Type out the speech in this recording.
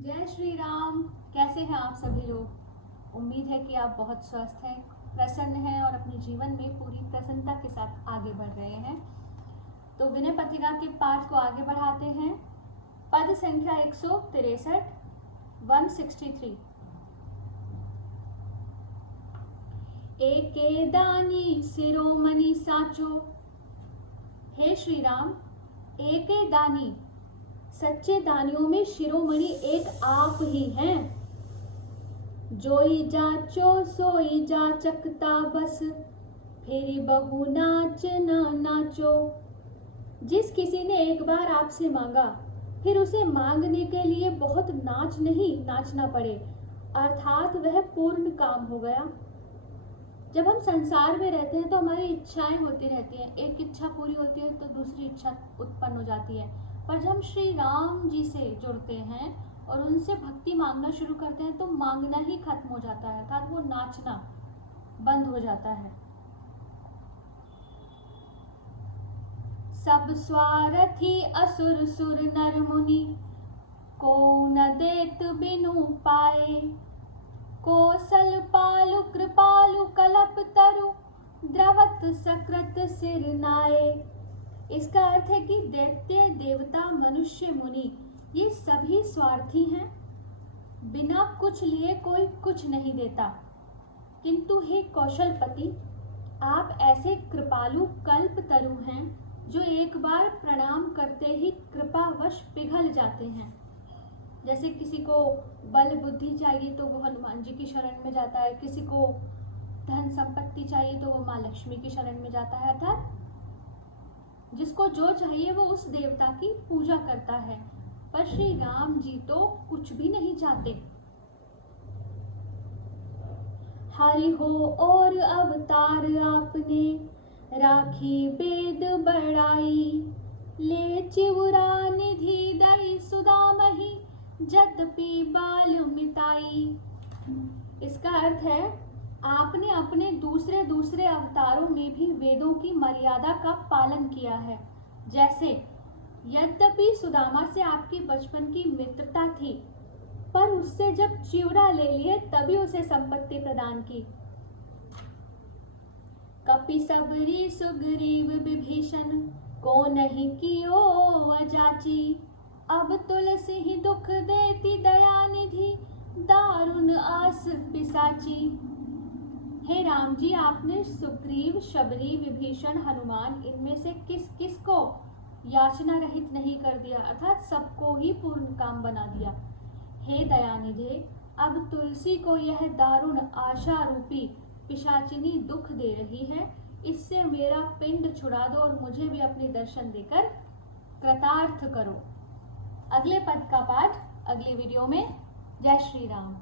जय श्री राम। कैसे हैं आप सभी लोग। उम्मीद है कि आप बहुत स्वस्थ हैं, प्रसन्न हैं और अपने जीवन में पूरी प्रसन्नता के साथ आगे बढ़ रहे हैं। तो विनय पत्रिका के पाठ को आगे बढ़ाते हैं। पद संख्या 163, 163। एके दानी शिरोमणि साचो। हे श्री राम, एके दानी, सच्चे दानियों में शिरोमणि एक आप ही हैं। जोई जाचो सोई जाचकता बस, फिर बहु नाच न नाचो। जिस किसी ने एक बार आपसे मांगा, फिर उसे मांगने के लिए बहुत नाच नहीं नाचना पड़े, अर्थात वह पूर्ण काम हो गया। जब हम संसार में रहते हैं तो हमारी इच्छाएं होती रहती हैं। एक इच्छा पूरी होती है तो दूसरी इच्छा उत्पन्न हो जाती है। पर जब हम श्री राम जी से जुड़ते हैं और उनसे भक्ति मांगना शुरू करते हैं तो मांगना ही खत्म हो जाता है, अर्थात वो नाचना बंद हो जाता है। सब स्वार्थी असुर सुर नर मुनि, को न देत बिनु पाए। कोसल पालु कृपालु कलप तरु, द्रवत सकृत सिर नाए। इसका अर्थ है कि दैत्य देवता मनुष्य मुनि ये सभी स्वार्थी हैं। बिना कुछ लिए कोई कुछ नहीं देता। किंतु हे कौशलपति, आप ऐसे कृपालु कल्प तरु हैं जो एक बार प्रणाम करते ही कृपावश पिघल जाते हैं। जैसे किसी को बल बुद्धि चाहिए तो वो हनुमान जी की शरण में जाता है, किसी को धन संपत्ति चाहिए तो वो माँ लक्ष्मी की शरण में जाता है। अर्थात जिसको जो चाहिए वो उस देवता की पूजा करता है। पर श्री राम जी तो कुछ भी नहीं चाहते। हरि हो और अवतार आपने, राखी वेद बड़ाई। ले चिवरा निधि दई सुदामहि, जद्यपि बाल मिताई। इसका अर्थ है आपने अपने दूसरे दूसरे अवतारों में भी वेदों की मर्यादा का पालन किया है। जैसे यद्यपि सुदामा से आपकी बचपन की मित्रता थी, पर उससे जब चिवड़ा ले लिए तभी उसे संपत्ति प्रदान की। कपि सबरी सुग्रीव विभीषण, को नहीं कियो अजाची। अब तुलसी ही दुख देती दया निधि, दारुण आस पिसाची। हे राम जी, आपने सुग्रीव शबरी विभीषण हनुमान इनमें से किस किस को याचना रहित नहीं कर दिया, अर्थात सबको ही पूर्ण काम बना दिया। हे दयानिधे, अब तुलसी को यह दारुण आशा रूपी पिशाचिनी दुख दे रही है। इससे मेरा पिंड छुड़ा दो और मुझे भी अपने दर्शन देकर कृतार्थ करो। अगले पद का पाठ अगले वीडियो में। जय श्री राम।